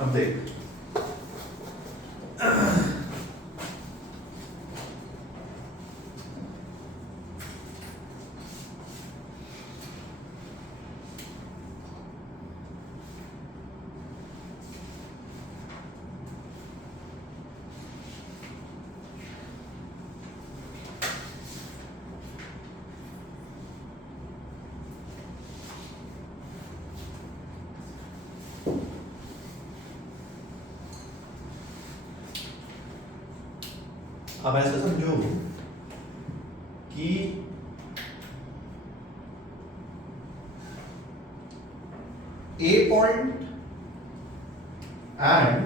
अब देख, अब ऐसा समझो कि A point and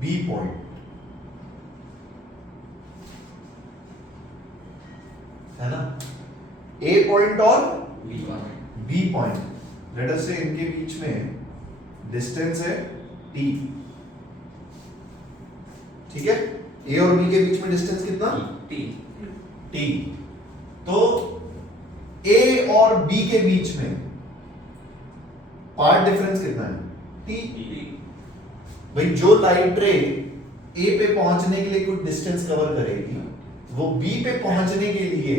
B point है ना, A point और B point, लेट अस से इनके बीच में डिस्टेंस है t, ठीक है। A और B के बीच में डिस्टेंस कितना t। तो A और B के बीच में पार्ट डिफरेंस कितना है t। भाई जो लाइट रे A पे पहुंचने के लिए कुछ डिस्टेंस कवर करेगी, वो B पे पहुंचने के लिए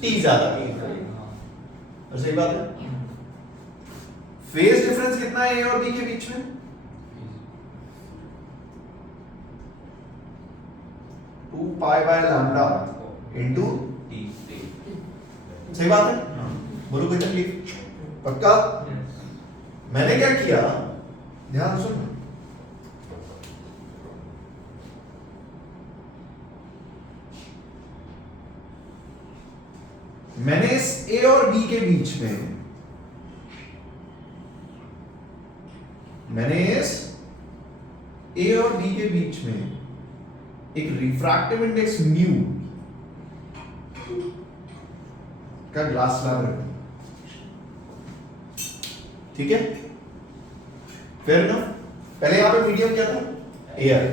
t ज्यादा और सही बात है। फेज डिफरेंस कितना है A और B के बीच में, 2 pi by lambda into t। सही बात है, बोलो कोई तकलीफ? पक्का? मैंने क्या किया, ध्यान सुन, मैंने इस A और B के बीच में, मैंने इस A और B के बीच में एक रिफ्रैक्टिव इंडेक्स म्यू का ग्लास स्लैब रखा, ठीक है। Fair enough. पहले यहां पे मीडियम क्या था, air,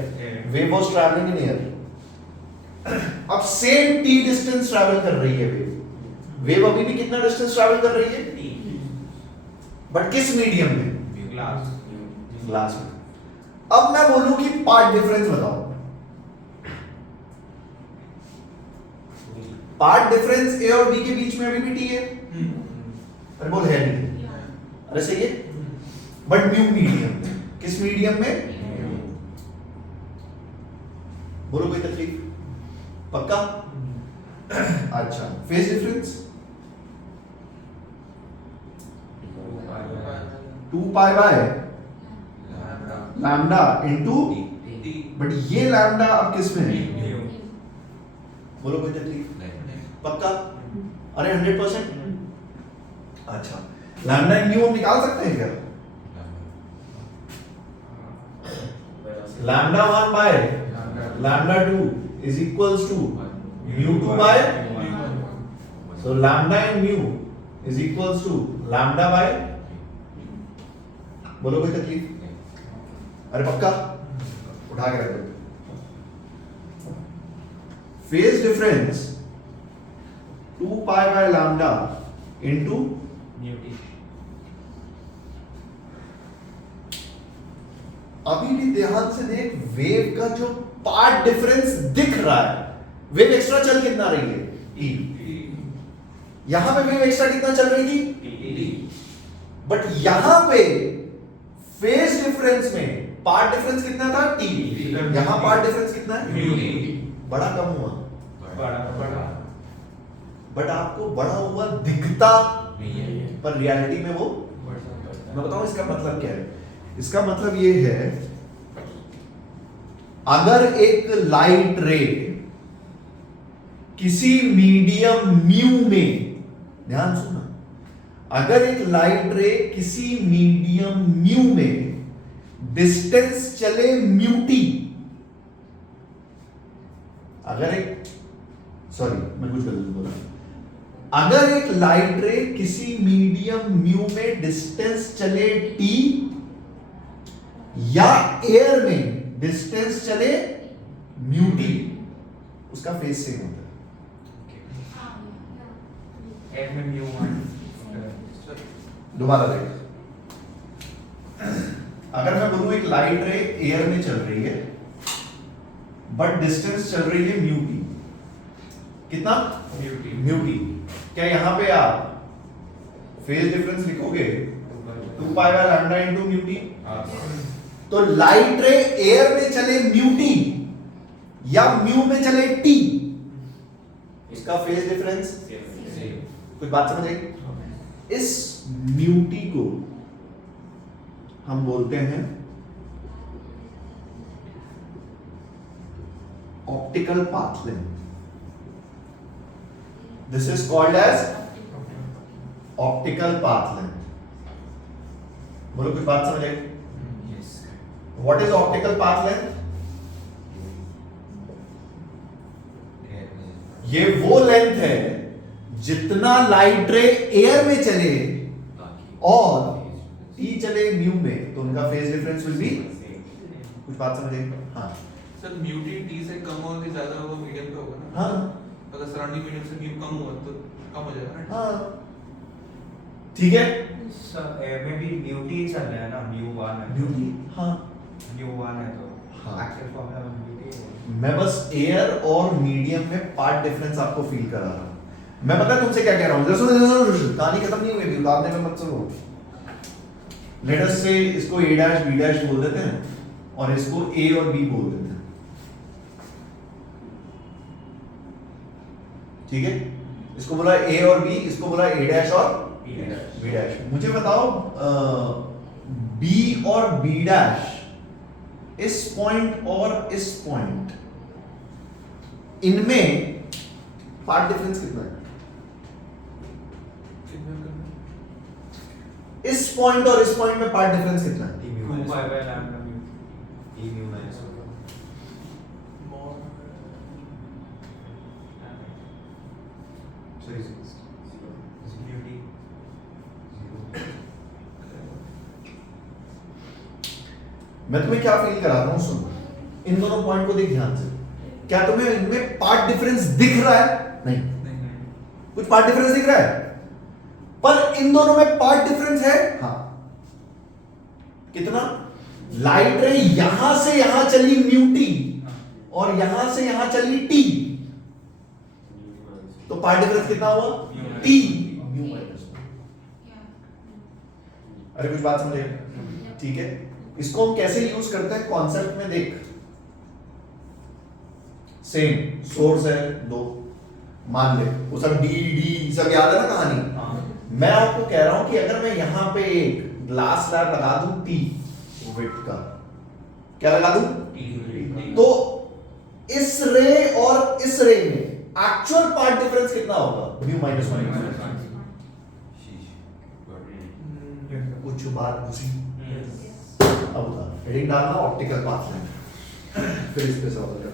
wave was travelling in air. अब सेम t डिस्टेंस ट्रैवल कर रही है वेव अभी भी कितना डिस्टेंस ट्रैवल कर रही है t, बट किस मीडियम में, ग्लास में। अब मैं बोलूं कि पार्ट डिफरेंस बताओ, पार्ट डिफरेंस A और B के बीच में अभी भी t है, अरे बोल है नहीं, अरे सही है, बट म्यू मीडियम में, किस मीडियम में, बोलो कोई तकलीफ? पक्का? अच्छा, phase difference 2 pi by lambda into, but ये लैम्डा अब किस में है, बोलो कोई तकलीफ? पक्का? अरे 100%। अच्छा, लैम्डा न्यू हम निकाल सकते हैं क्या? Lambda 1 by lambda 2 is equals to mu 2 by, so lambda in mu is equals to lambda by, बोलो कोई तकलीफ? अरे पक्का? उठा के रख दो। Phase difference 2 pi by lambda into mu t। अभी भी ध्यान से देख, वेव का जो पार्ट डिफरेंस दिख रहा है, वेव एक्स्ट्रा चल कितना रही है, t। यहां पे वेव एक्स्ट्रा कितना चल रही थी, t। बट यहां पे फेज डिफरेंस में पार्ट डिफरेंस कितना था, t। यहां पार्ट डिफरेंस कितना है, बड़ा कम हुआ, बट आपको बड़ा हुआ दिखता पर रियलिटी में वो, मैं बताऊं इसका मतलब क्या है। इसका मतलब ये है, अगर एक लाइट रे किसी मीडियम म्यू में, ध्यान सुनना, अगर एक लाइट रे किसी मीडियम म्यू में डिस्टेंस चले म्यू टी, अगर एक, सॉरी मैं कुछ गलत बोला, अगर एक लाइट रे किसी मीडियम म्यू में डिस्टेंस चले t या एयर में डिस्टेंस चले म्यू t, उसका फेज सेम होता है। एयर में म्यू वन दोबारा देख, अगर मैं बोलूं एक लाइट रे एयर में चल रही है बट डिस्टेंस चल रही है म्यू टी, कितना म्यू टी, क्या यहां पे आप फेज डिफरेंस लिखोगे 2 pi by lambda into mu T? तो लाइट रे एयर में चले म्यू टी या म्यू में चले टी, इसका फेज डिफरेंस कुछ बात समझ आई? इस म्यू टी को हम बोलते हैं optical path length. This is called as optical path length. बोलो कुछ बात समझ आई? What is optical path length? ये वो लेंथ है जितना लाइट रे एयर में चले और टी चले म्यू में, तो उनका फेज डिफरेंस विल बी, कुछ बात समझ आई? हाँ सर म्यू टी से कम हो कि ज्यादा हो मीडियम पे होगा ना? हाँ अगर सराउंडिंग मीडियम से म्यू कम हुआ तो कम हो जाएगा ना? हाँ ठीक है. सर एयर में भी म्यू टी चल रहा है ना, म्यू वन है, म्यू टी, हाँ म्यू वन है तो हाँ. एक्चुअल फॉर्मूला म्यू टी है. मैं बस एयर और मीडियम में पार्ट डिफरेंस आपको फील करा रहा हूं. मैं पता है तुमसे क्या कह रहा हूं? जैसे कहानी खत्म नहीं हुई अभी, उतारने में मत सुनो. लेट अस से इसको a डैश b डैश बोल देते हैं और इसको a और b बोल देते हैं, ठीक है? इसको बोला a और b, इसको बोला a डैश और b डैश. मुझे बताओ b और b डैश, इस पॉइंट और इस पॉइंट, इनमें पार्ट डिफरेंस कितना है? इस पॉइंट और इस पॉइंट में पार्ट डिफरेंस कितना है? 2 pi by lambda mu T mu minus sorry mu T 0. मैं तुम्हें क्या फील करा रहा हूं, सुनो. इन दोनों पॉइंट को देख ध्यान से. क्या तुम्हें इनमें पार्ट डिफरेंस दिख रहा है? नहीं. कुछ पार्ट डिफरेंस दिख रहा है, पर इन दोनों में पार्ट डिफरेंस है. हाँ. कितना? लाइट रे यहां से यहां चली म्यू टी और यहां से यहां चली टी, तो पार्ट डिफरेंस कितना हुआ? T mu minus. अरे कुछ बात समझे? ठीक है. इसको हम कैसे यूज करते हैं कॉन्सेप्ट में देख. सेम सोर्स है दो, मान ले वो सब डी डी सब याद है ना कहानी. मैं आपको कह रहा हूं कि अगर मैं यहां पे एक ग्लास स्लैब लगा दूं टी विड्थ का, क्या लगा दूं? तो इस रे और इस रे में एक्चुअल पार्ट डिफरेंस कितना होगा? Mu minus one. कुछ बात घुसी. अब बता, हेडिंग डालना ऑप्टिकल पाथ लेंथ, फिर इस पे सवाल करते हैं.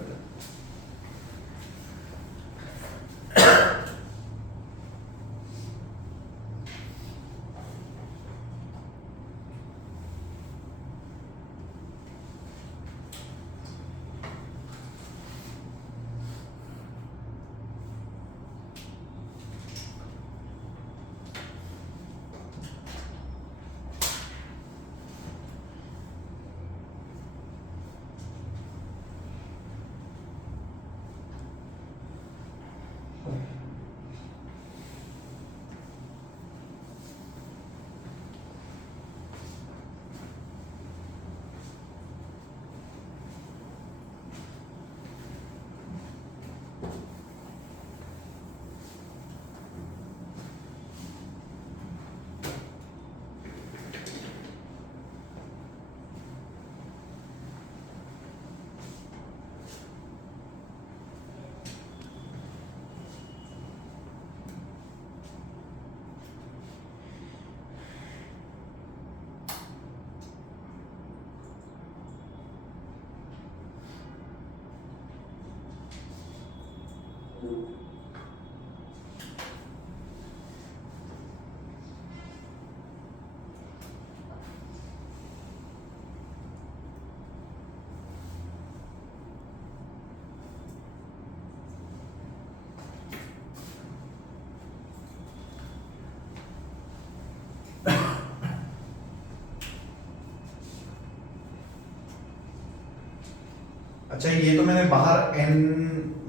अच्छा ये तो मैंने बाहर n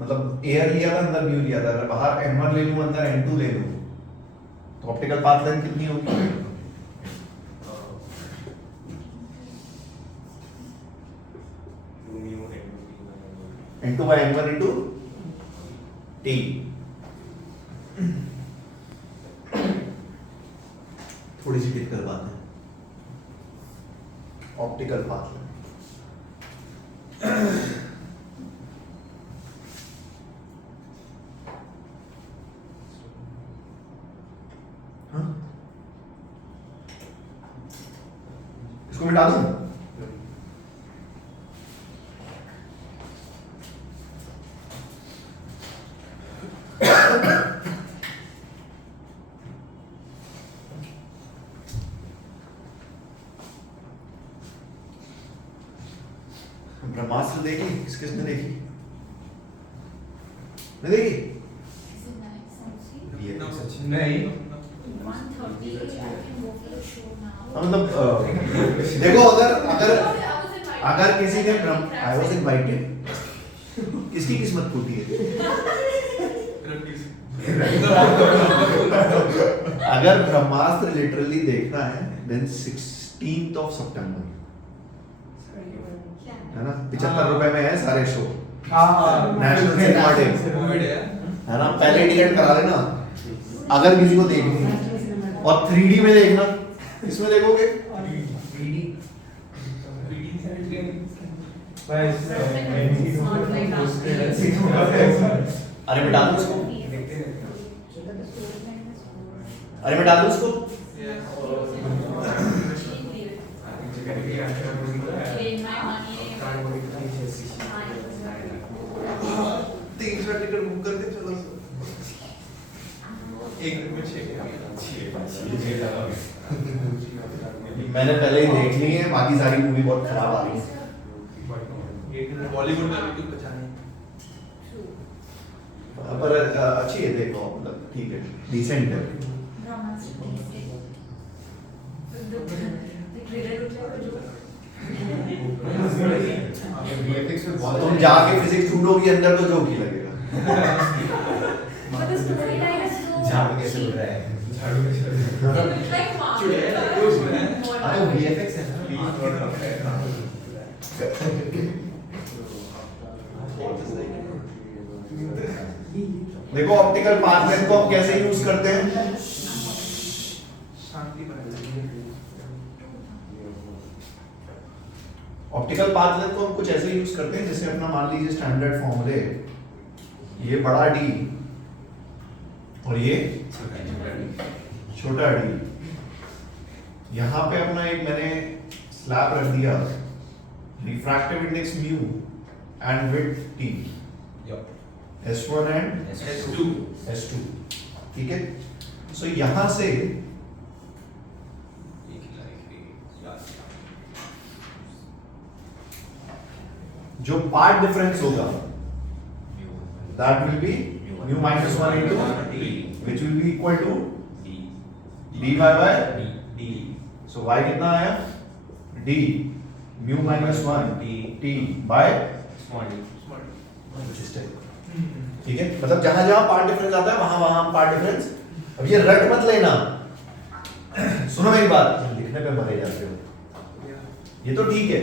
मतलब एयर लिया था अंदर म्यू लिया था, अगर बाहर n1 ले लूं अंदर n2 ले लूं तो ऑप्टिकल पाथ लेंथ कितनी होगी? n2 by n1 into t। थोड़ी सी टिपिकल बात है, ऑप्टिकल पाथ लेंथ। हाँ? इसको मिटा दूं? ब्रह्मास्त्र देखी? किसने देखी? नहीं देखी? नहीं हाँ, मतलब देखो अगर अगर अगर किसी ने आई वाज इनवाइटेड, किसकी किस्मत फूटी है? अगर ब्रह्मास्त्र लिटरली देखना है देन 16th of September है ना, 75 रुपए में है सारे शो, नेशनल सिनेमा डे है ना, पहले टिकट करा लेना अगर किसी को देखनी है। और 3D में देखना, किसमें देखोगे? अरे मिटा दूं इसको, अरे मिटा दूं इसको। तीसरा टिकट बुक कर दे, चलो एक दिन में 6 मैंने पहले ही देख ली है, बाकी सारी मूवी बहुत खराब आ रही है। बॉलीवुड में भी कुछ बचा नहीं। पर अच्छी है, देखो मतलब ठीक है, डिसेंट है। तुम जाके फिजिक्स ढूंढोगी अंदर तो जोक ही लगेगा। झाड़ू कैसे उड़ रहा है? झाड़ू कैसे उड़ रहा है? अरे वीएफएक्स है ना। देखो ऑप्टिकल पाथ लेंथ को हम कैसे यूज करते हैं? शांति ऑप्टिकल पाथ लेंथ को हम कुछ ऐसे यूज करते हैं जैसे अपना मान लीजिए स्टैंडर्ड फॉर्मूले, ये बड़ा डी और ये छोटा डी, यहां पे अपना एक मैंने स्लैब रख दिया, refractive index mu and width T, S1 and S2, ठीक है। सो यहां से जो पार्ट डिफरेंस होगा that will be mu minus 1 into which will be equal to dy by so y कितना आया d mu minus 1 t by ठीक है। मतलब जहां जहां पार्ट डिफरेंस आता है वहां वहां पार्ट डिफरेंस। अब ये रट मत लेना, सुनो मेरी बात, लिखने पे मरे जाते हो। ये तो ठीक है,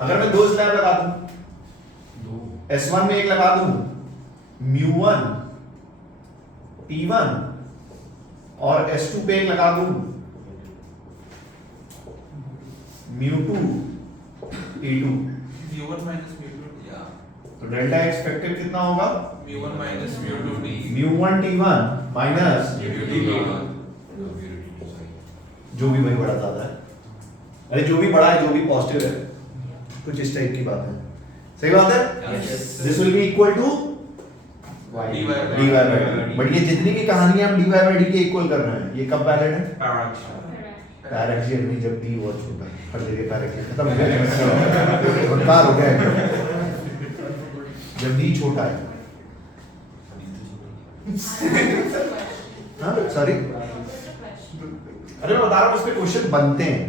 अगर मैं दो स्लैब लगा दूं, S1 में एक लगा दूं mu1 T1 और S2 पे एक लगा दूं mu2 T2, mu1 minus mu2 या तो डेल्टा एक्सपेक्टेड कितना होगा? mu1 minus mu2 d mu1 T1 minus जो भी वही बड़ा ज्यादा है, अरे जो भी बड़ा है जो भी पॉजिटिव है, कुछ इस टाइप की बात है। सही बात है? This will be equal to dy by d, but ये जितनी भी कहानी हम dy by d के इक्वल कर रहे हैं, ये कब वैलिड है? पैरेक्सियल में, जब d बहुत छोटा है, हर जगह पैरेक्सियल खत्म हो गया, चमत्कार हो गया है जब d छोटा है। हाँ सॉरी, अरे मैं बता रहा हूँ उस पे क्वेश्चन बनते हैं।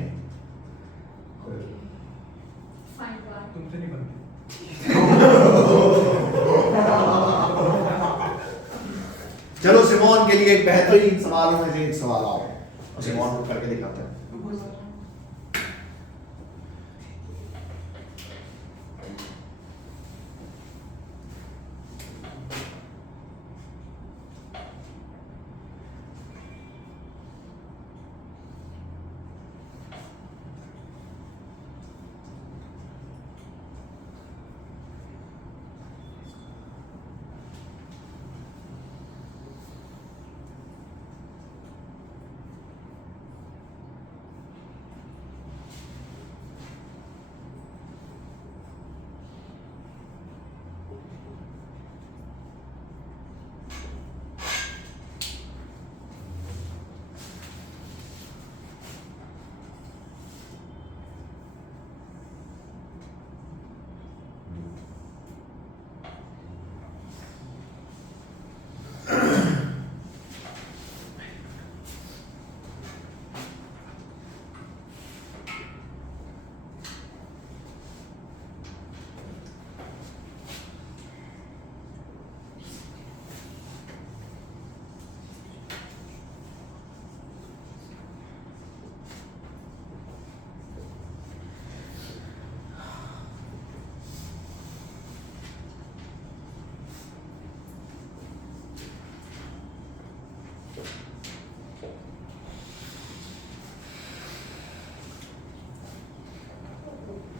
तुमसे नहीं बनती। सिमोन के लिए एक बेहतरीन सवालों में से एक सवाल आओ और सिमोन को करके दिखाते हैं।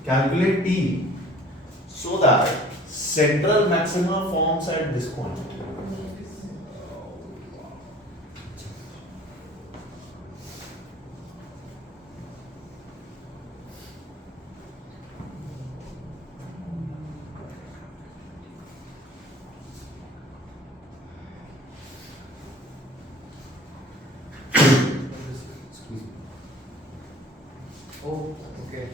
Calculate T so that central maxima forms at this point. Oh, okay.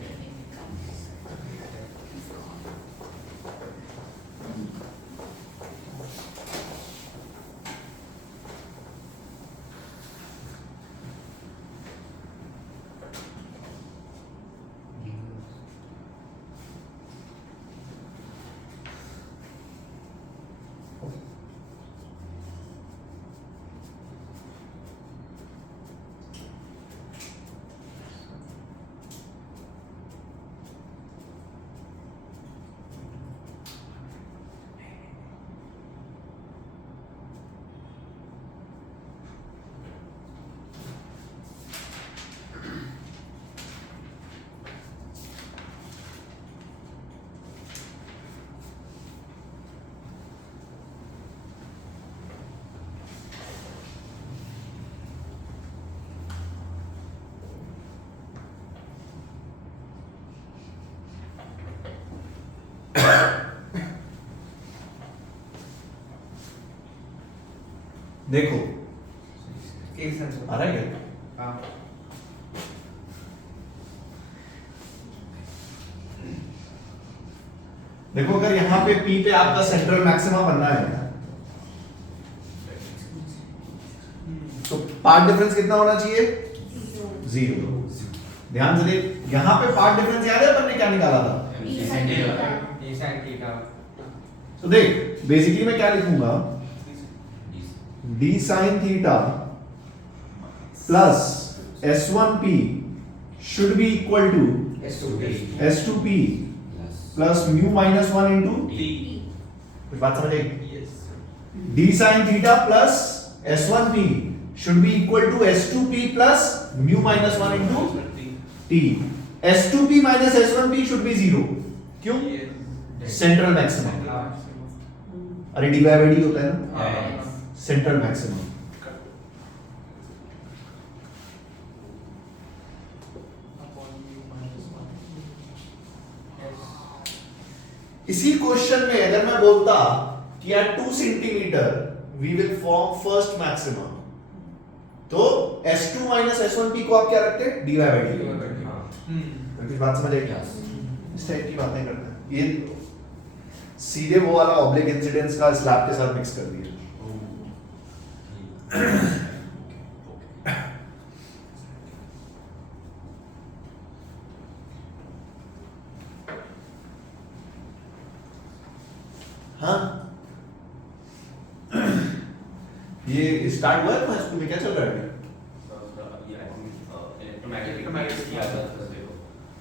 देखो एक सेंस आ रहा है क्या? हाँ देखो अगर यहाँ पे P पे आपका सेंट्रल मैक्सिमा बनना है तो पार्ट डिफरेंस कितना होना चाहिए? 0। ध्यान से देख, यहाँ पे पार्ट डिफरेंस याद है अपन ने क्या निकाला था? E sin theta. तो देख बेसिकली मैं क्या लिखूंगा, d sin theta plus s1p should be equal to S2P. s2p plus mu minus 1 into T कुछ बात समझ आई? yes d sin theta plus s1p should be equal to s2p plus mu minus 1 into t। s2p minus s1p should be 0 क्यों? Central maximum. अरे dy by dt होता है ना, central maximum. इसी question में अगर मैं बोलता कि यार 2 centimetre we will form first maximum, तो s2 माइनस s1p को आप क्या रखते हैं? dy by dt। कुछ बात समझ आई? इस टाइप की बातें करते हैं, ये सीधे वो वाला ऑब्लिक इंसिडेंस का स्लैब के साथ मिक्स कर दिया। हाँ ये स्टार्ट हुआ है तुम्हारे स्कूल में, क्या चल रहा है? इलेक्ट्रोमैग्नेटिक किया था थर्सडे को।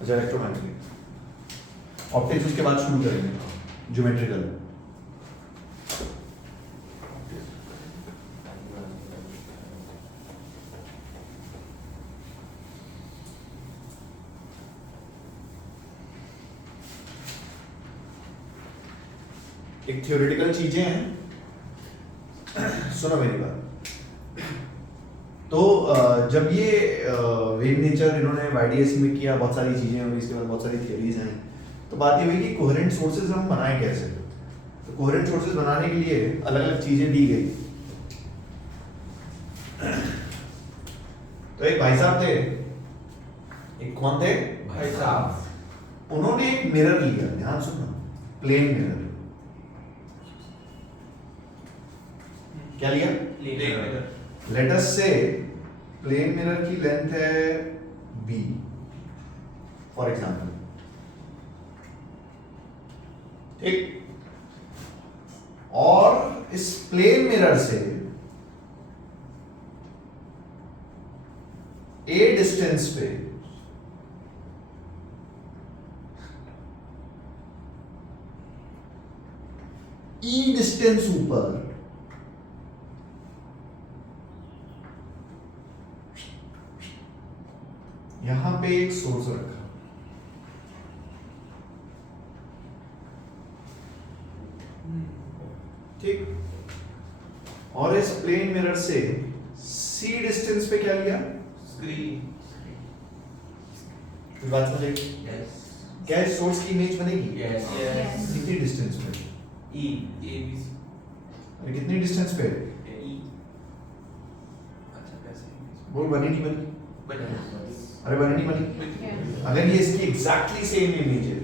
अच्छा इलेक्ट्रोमैग्नेटिक, ऑप्टिक्स उसके बाद शुरू करेंगे, ज्योमेट्रिकल। एक थियोरेटिकल चीजें हैं, सुनो मेरी बात। तो जब ये वेव नेचर इन्होंने YDSC में किया, बहुत सारी चीजें हुई, इसके बाद बहुत सारी थियरीज आई, तो बात ये हुई कि कोहेरेंट सोर्सेज हम बनाएं कैसे। तो कोहेरेंट सोर्सेज बनाने के लिए अलग अलग चीजें दी गई। तो एक भाई साहब थे, एक कौन थे? भाई साहब, उन्होंने एक मिरर लिया, ध्यान सुनना, प्लेन मिरर। क्या लिया? लेट अस से प्लेन मिरर की लेंथ है b फॉर एग्जांपल, ठीक। और इस प्लेन मिरर से a डिस्टेंस पे e डिस्टेंस ऊपर यहां पे एक सोर्स रखा, ठीक। और इस प्लेन मिरर से c डिस्टेंस पे क्या लिया? स्क्रीन। कोई बात समझेगी? क्या इस सोर्स की इमेज बनेगी? यस। कितनी डिस्टेंस पे? ई ए बी सी। अरे कितनी डिस्टेंस पे? ई। अच्छा कैसे? बोल, बनी नहीं बनी? बट अरे बनी नहीं बनी? अगर ये इसकी एग्जैक्टली सेम इमेज है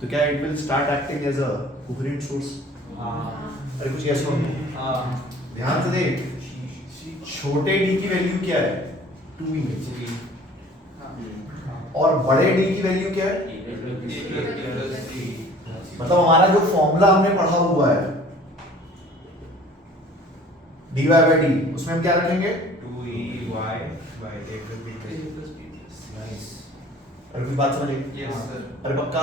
तो क्या it will start acting as a coherent source? अरे कुछ यस नो? ध्यान से देख, छोटे d की वैल्यू क्या है? 2e। और बड़े d की वैल्यू क्या है? मतलब हमारा जो फॉर्मूला हमने पढ़ा हुआ है dy by d, उसमें हम क्या रखेंगे? 2e y by a plus b plus nice. अरे कोई बात समझे? Yes sir. अरे पक्का?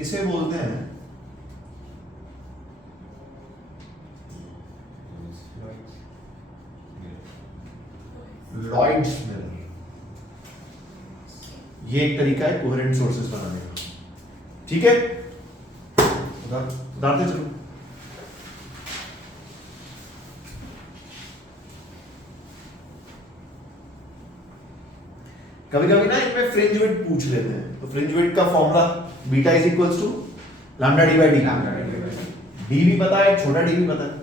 इसे बोलते हैं लॉयड्स मिरर। ये एक तरीका है कोहेरेंट सोर्सेज बनाने का, ठीक है। उदाहरण चलो, कभी कभी ना इनमें फ्रिंज विड्थ पूछ लेते हैं, तो फ्रिंज विड्थ का formula beta is equals to lambda D by D. D भी पता है, छोटा डी भी पता है।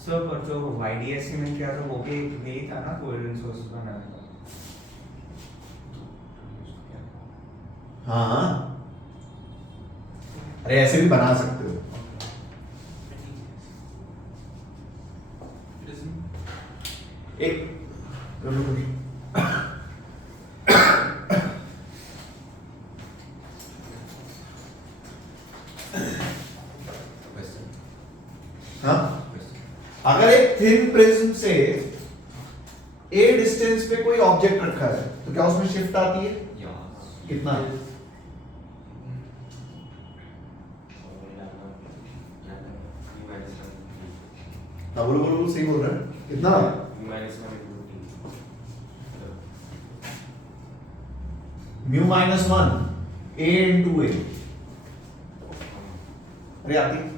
सर पर जो YDSC में किया था वो भी एक वे था ना कोहेरेंट सोर्सेज बनाने का। हाँ, अरे ऐसे भी बना सकते हो। एक हाँ, अगर एक थिन प्रिज्म से a डिस्टेंस पे कोई ऑब्जेक्ट रखा है तो क्या उसमें शिफ्ट आती है? कितना? हाँ बोलो बोलो बोलो, सही बोल रहे हैं। कितना? Mu minus one a into a. अरे आती है?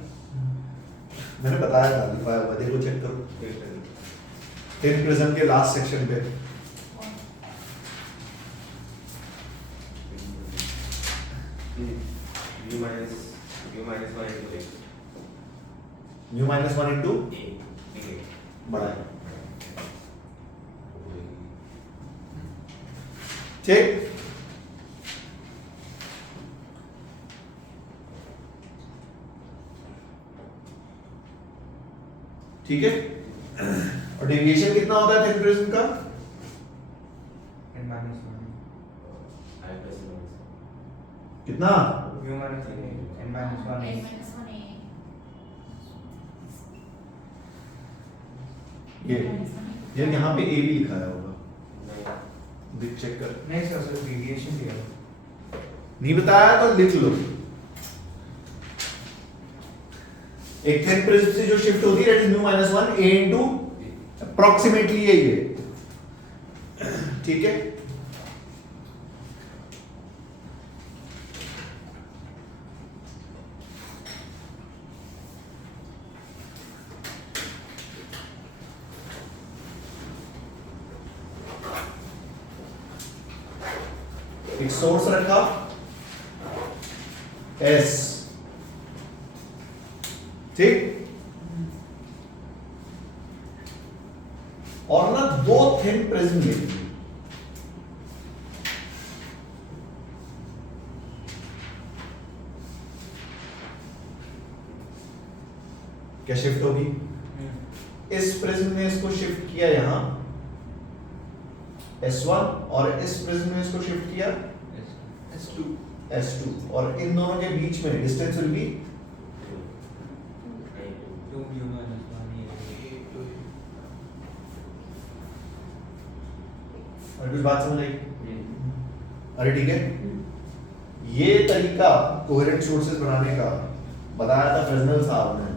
मैंने बताया था, बदे को चेक करो थिन प्रिज्म के लास्ट सेक्शन पे। U minus 1 into A. New minus one into A. A. बड़ा है ठीक। ठीक है, और डेविएशन कितना होता है थिन प्रिज्म का? n minus 1 I plus U minus 1. कितना? u minus n minus 1 n is minus 1 a ये यहाँ पे ए भी लिखा है होगा, नहीं. देख चेक कर। नहीं सर सर डेविएशन दिया है। नहीं बताया तो लिख लो। एक थिन प्रिज्म से जो शिफ्ट होती है that is new minus one A into approximately यही है, ठीक है। एक सोर्स रखा एस, ठीक, और ना दो थिन प्रिज्म लेंगे। क्या शिफ्ट होगी? इस प्रिज्म ने इसको शिफ्ट किया यहां S1 और इस प्रिज्म ने इसको शिफ्ट किया S2 S2, और इन दोनों के बीच में distance will be 2 u minus 1 a और कुछ बात समझ आई? अरे ठीक है, ये तरीका कोहेरेंट सोर्सेज बनाने का बताया था फ्रेस्नेल साहब ने,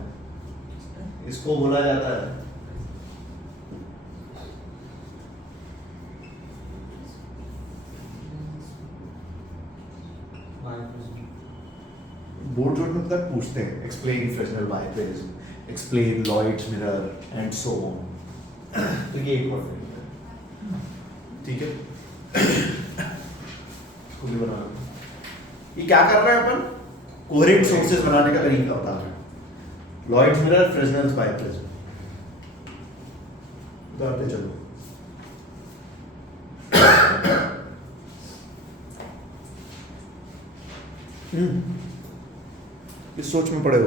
इसको बोला जाता है y plus b बोर्ड जोड़ में तक पूछते हैं, explain Fresnel biprism, explain Lloyd's mirror and so on. तो ये एक और तरीका है, ठीक है। इसको भी बना लो। ये क्या कर रहे हैं अपन? कोहेरेंट सोर्सेज बनाने का तरीका बता रहे हैं। लॉयड्स मिरर, फ्रेस्नेल्स बाइप्रिज्म, बताते चलो। इस सोच में पड़े हो।